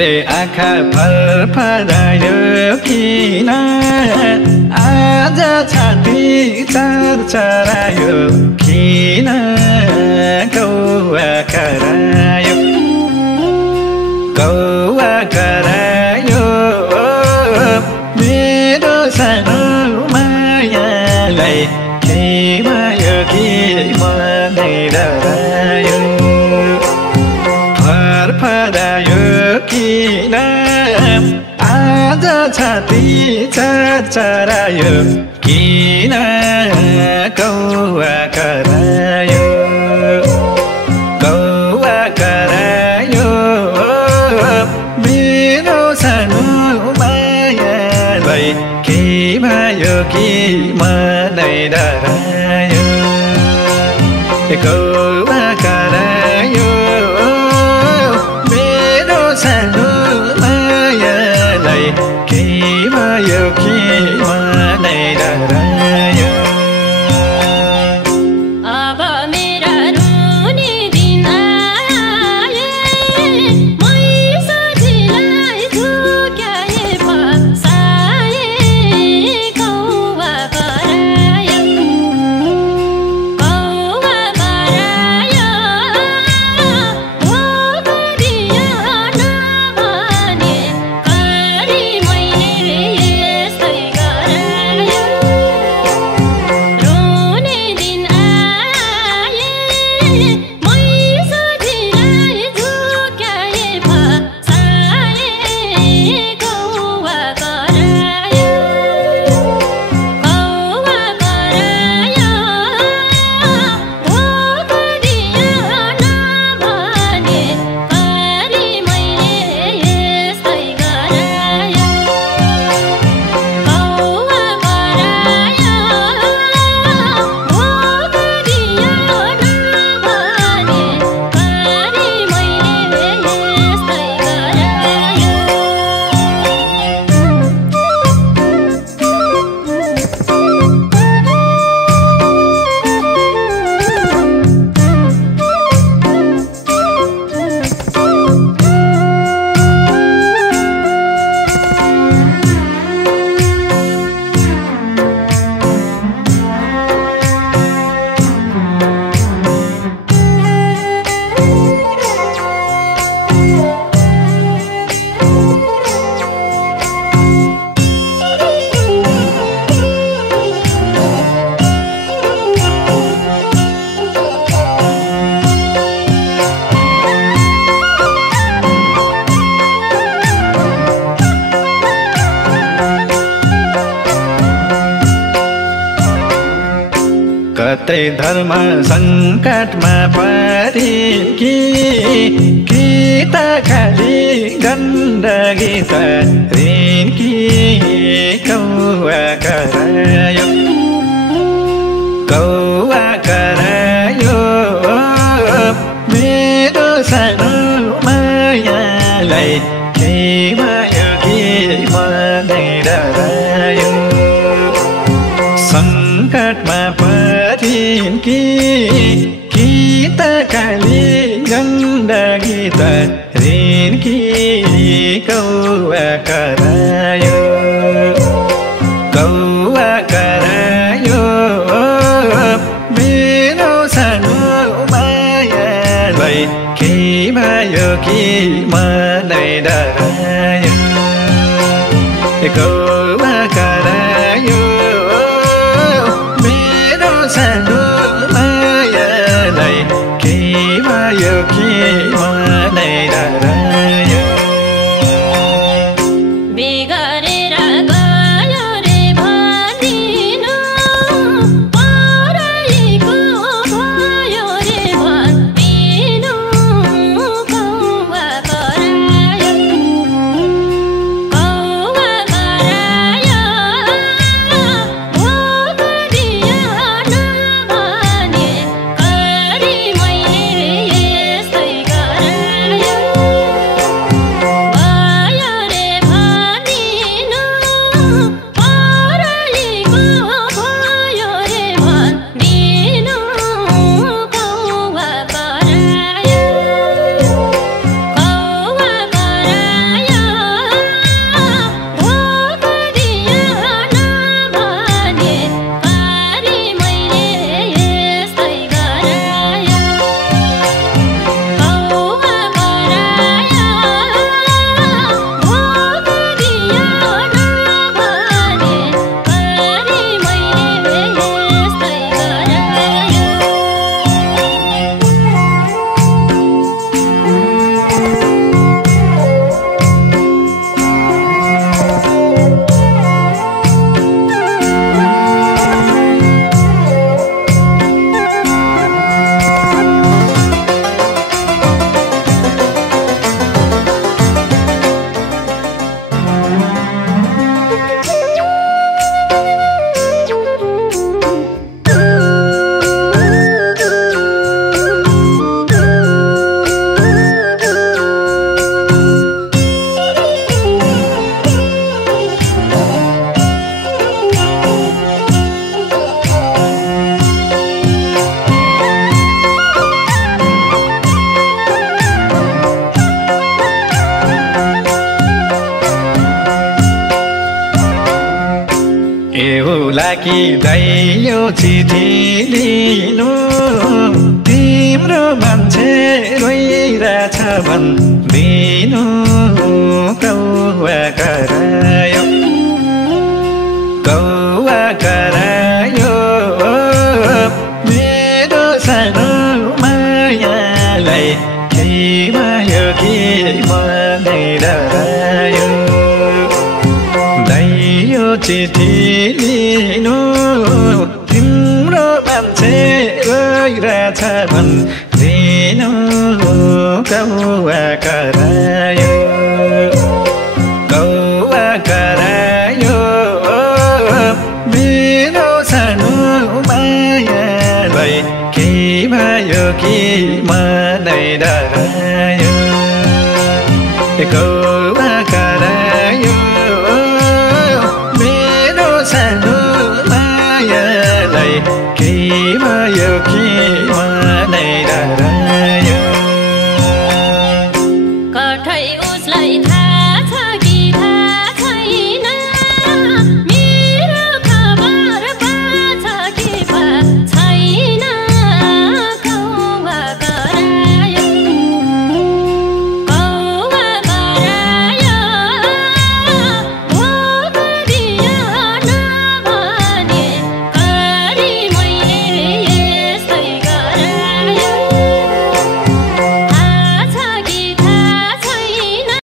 तिमीले आँखा फरफरायो किन आज छाती चरचरायो किन कौवा करायो मेरो सानो मायालाई के भयो कि मनै डरायो फरफरायो किन आज छाती चरचरायो किन कौवा करायो मेरो सानो मायालाई के भयो कि मनै डरायो कौवा करायो मेरो सानो मायालाई के भयो कि मनै डरायो कतै धर्म सङ्कटमा परे कि त खाली गण्डकी त ऋण कि कौवा करायो मेरो सानो मायालाई के भयो कि मनै डरायो सङ्कटमा परिन् कि त खाली गण्डकी त ऋण कि कौवा करायो मेरो सानो मायालाई के भयो कि मनै डरायो कौवा करायो मेरो सानो मायालाई के भयो कि मनै डरायो कौवा करायो राखिँदै यो चिठी लिनु तिम्रो मान्छे रोइरहेछ भन्दिनु कौवा करायो कौवा करायो मेरो सानो मायालाई के भयो कि मनै डरायो यो चिठी लिनु तिम्रो मान्छे रोइरहेछ भन्दिनु कौवा करायो कौवा करायो मेरो सानो मायालाई के भयो कि मनै डरायो कौवा करायो सानो मायालाई के भयो कि मनै डरायो